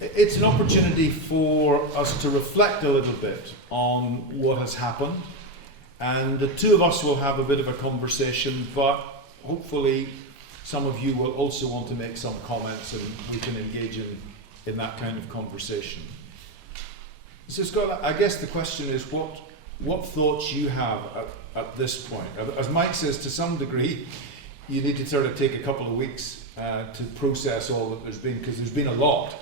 it's an opportunity for us to reflect a little bit on what has happened, and the two of us will have a bit of a conversation, but hopefully some of you will also want to make some comments and we can engage in that kind of conversation. So Scott, I guess the question is what thoughts you have at this point. As Mike says, to some degree, you need to sort of take a couple of weeks to process all that there's been, because there's been a lot.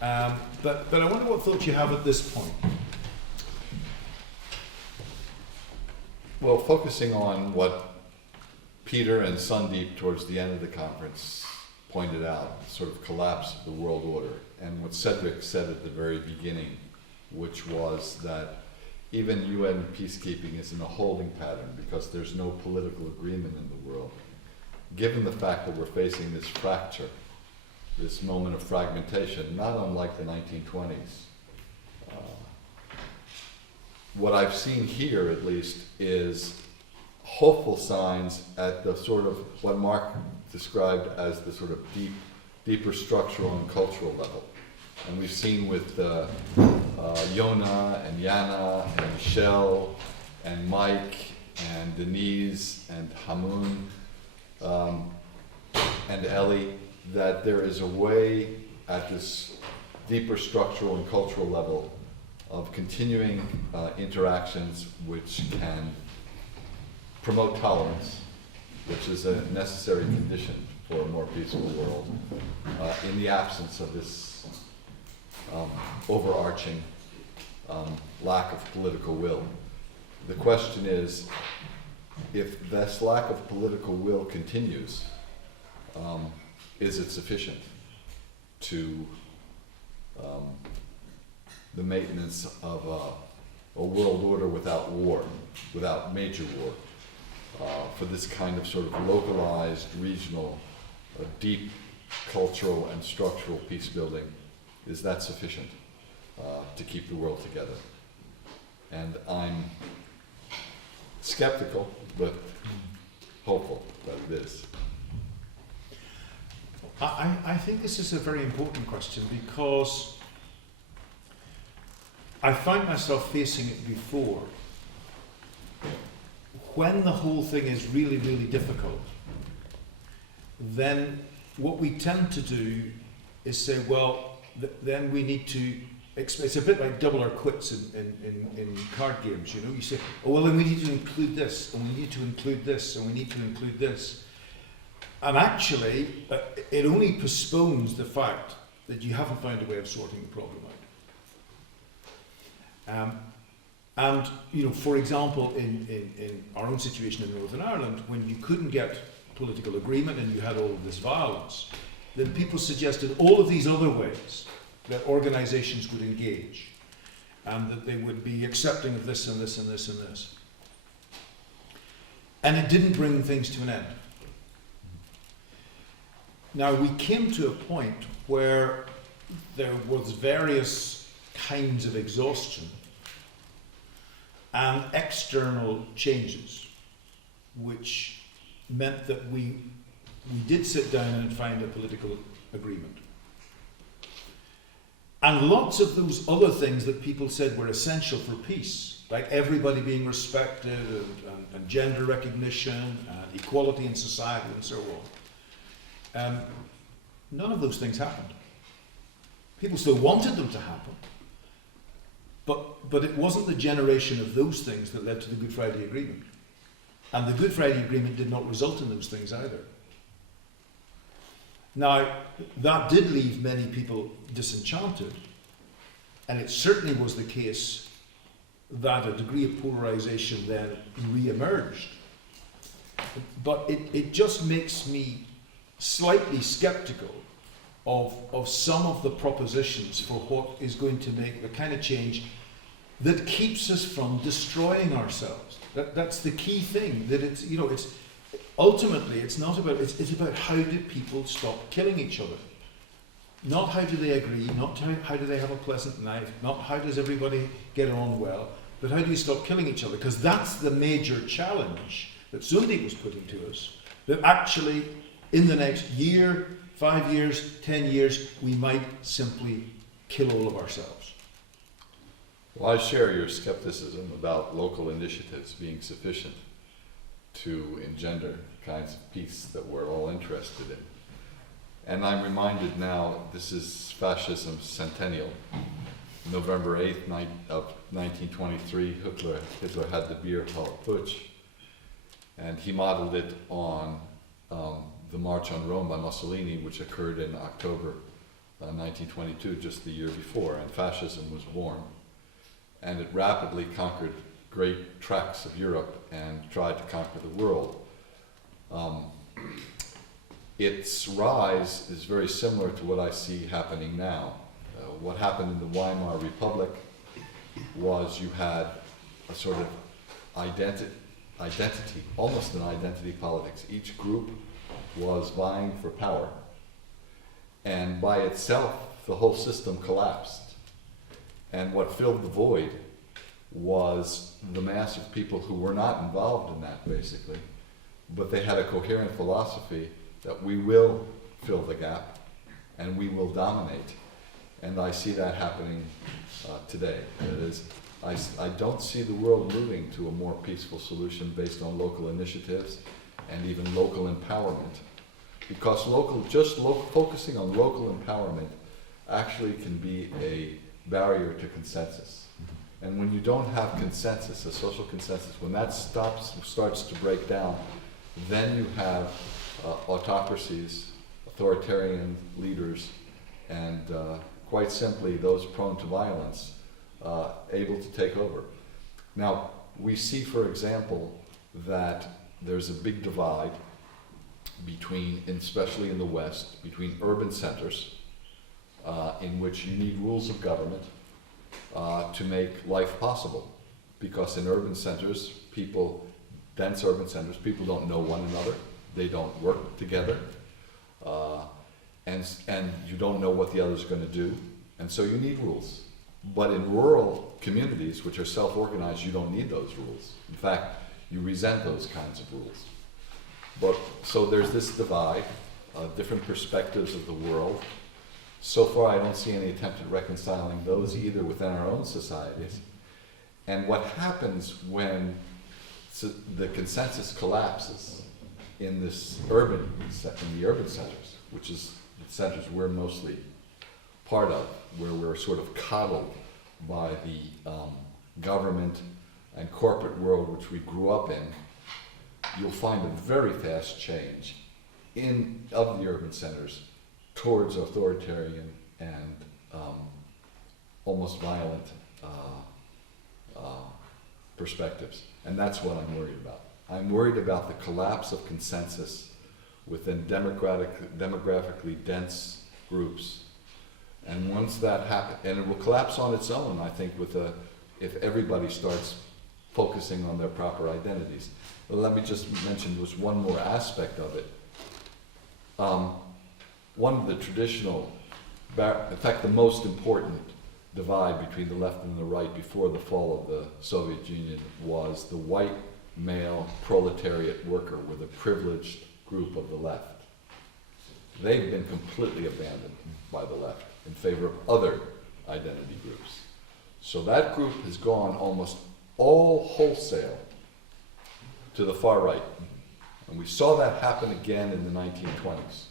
But I wonder what thoughts you have at this point. Well, focusing on what Peter and Sandeep towards the end of the conference pointed out, sort of collapse of the world order, and what Cedric said at the very beginning, which was that even UN peacekeeping is in a holding pattern because there's no political agreement in the world. Given the fact that we're facing this fracture, this moment of fragmentation, not unlike the 1920s, what I've seen here, at least, is hopeful signs at the sort of what Mark described as the sort of deeper structural and cultural level. And we've seen with Yona and Yana and Michelle and Mike and Denise and Hamoun and Ellie that there is a way at this deeper structural and cultural level of continuing interactions which can promote tolerance, which is a necessary condition for a more peaceful world, in the absence of this overarching lack of political will. The question is, if this lack of political will continues, is it sufficient to the maintenance of a world order without war, without major war, for this kind of sort of localized, regional, deep cultural and structural peace building? Is that sufficient to keep the world together? And I'm skeptical, but hopeful that it is. I think this is a very important question, because I found myself facing it before. When the whole thing is really, really difficult, then what we tend to do is say, well, then we need to, it's a bit like double or quits in card games, you know. You say, oh, well, then we need to include this, and we need to include this, and we need to include this. And actually, it only postpones the fact that you haven't found a way of sorting the problem out. And, you know, for example, in our own situation in Northern Ireland, when you couldn't get political agreement and you had all of this violence, then people suggested all of these other ways that organisations would engage, and that they would be accepting of this and this and this and this. And it didn't bring things to an end. Now, we came to a point where there was various kinds of exhaustion and external changes, which meant that we did sit down and find a political agreement. And lots of those other things that people said were essential for peace, like everybody being respected and gender recognition and equality in society and so on, none of those things happened. People still wanted them to happen, but it wasn't the generation of those things that led to the Good Friday Agreement. And the Good Friday Agreement did not result in those things either. Now, that did leave many people disenchanted, and it certainly was the case that a degree of polarization then re-emerged. But it just makes me slightly skeptical of some of the propositions for what is going to make the kind of change that keeps us from destroying ourselves. That's the key thing. That it's, you know, it's ultimately it's not about, it's about how do people stop killing each other. Not how do they agree, not how do they have a pleasant night, not how does everybody get on well, but how do you stop killing each other? Because that's the major challenge that Sandeep was putting to us, that actually in the next year, 5 years, 10 years, we might simply kill all of ourselves. Well, I share your skepticism about local initiatives being sufficient to engender kinds of peace that we're all interested in. And I'm reminded now, this is fascism's centennial. November 8th of 1923, Hitler had the Beer Hall Putsch, and he modeled it on the March on Rome by Mussolini, which occurred in October 1922, just the year before, and fascism was born. And it rapidly conquered great tracts of Europe and tried to conquer the world. Its rise is very similar to what I see happening now. What happened in the Weimar Republic was you had a sort of identity, almost an identity politics. Each group was vying for power, and by itself, the whole system collapsed. And what filled the void was the mass of people who were not involved in that, basically, but they had a coherent philosophy that we will fill the gap and we will dominate. And I see that happening today. That is, I don't see the world moving to a more peaceful solution based on local initiatives and even local empowerment. Because focusing on local empowerment actually can be a barrier to consensus. And when you don't have consensus, a social consensus, when that starts to break down, then you have autocracies, authoritarian leaders, and quite simply those prone to violence able to take over. Now, we see, for example, that there's a big divide between, especially in the West, between urban centers, in which you need rules of government to make life possible. Because in urban centers, dense urban centers, people don't know one another, they don't work together, and you don't know what the other's going to do, and so you need rules. But in rural communities, which are self-organized, you don't need those rules. In fact, you resent those kinds of rules. But so there's this divide, different perspectives of the world. So far, I don't see any attempt at reconciling those either within our own societies. And what happens when the consensus collapses in the urban centers, which is the centers we're mostly part of, where we're sort of coddled by the government and corporate world which we grew up in, you'll find a very fast change of the urban centers towards authoritarian and almost violent perspectives. And that's what I'm worried about. I'm worried about the collapse of consensus within demographically dense groups. And once that happens, and it will collapse on its own, I think, if everybody starts focusing on their proper identities. But let me just mention just one more aspect of it. One of the traditional, in fact, the most important divide between the left and the right before the fall of the Soviet Union was the white male proletariat worker with a privileged group of the left. They've been completely abandoned by the left in favor of other identity groups. So that group has gone almost all wholesale to the far right. And we saw that happen again in the 1920s.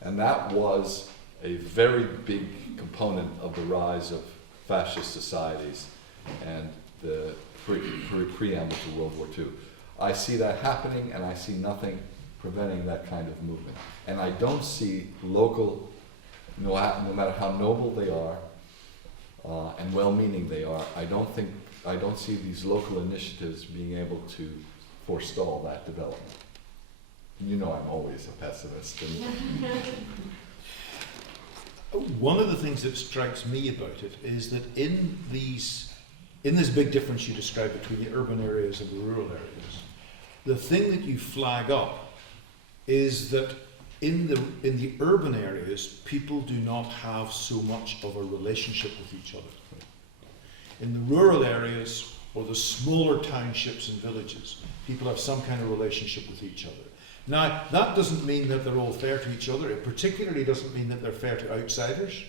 And that was a very big component of the rise of fascist societies and the preamble to World War II. I see that happening, and I see nothing preventing that kind of movement. And I don't see local, no matter how noble they are and well-meaning they are, I don't see these local initiatives being able to forestall that development. You know I'm always a pessimist. One of the things that strikes me about it is that in this big difference you describe between the urban areas and the rural areas, the thing that you flag up is that in the urban areas, people do not have so much of a relationship with each other. In the rural areas, or the smaller townships and villages, people have some kind of relationship with each other. Now, that doesn't mean that they're all fair to each other. It particularly doesn't mean that they're fair to outsiders.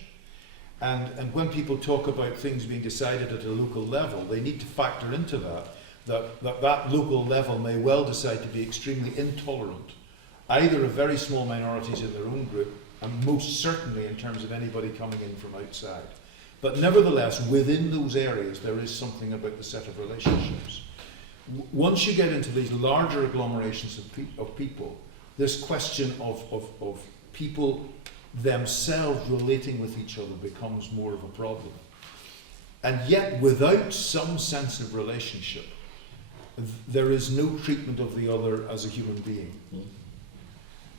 And when people talk about things being decided at a local level, they need to factor into that local level may well decide to be extremely intolerant, either of very small minorities in their own group, and most certainly in terms of anybody coming in from outside. But nevertheless, within those areas, there is something about the set of relationships. Once you get into these larger agglomerations of people, this question of people themselves relating with each other becomes more of a problem. And yet, without some sense of relationship, there is no treatment of the other as a human being.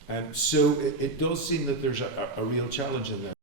And so it does seem that there's a real challenge in there.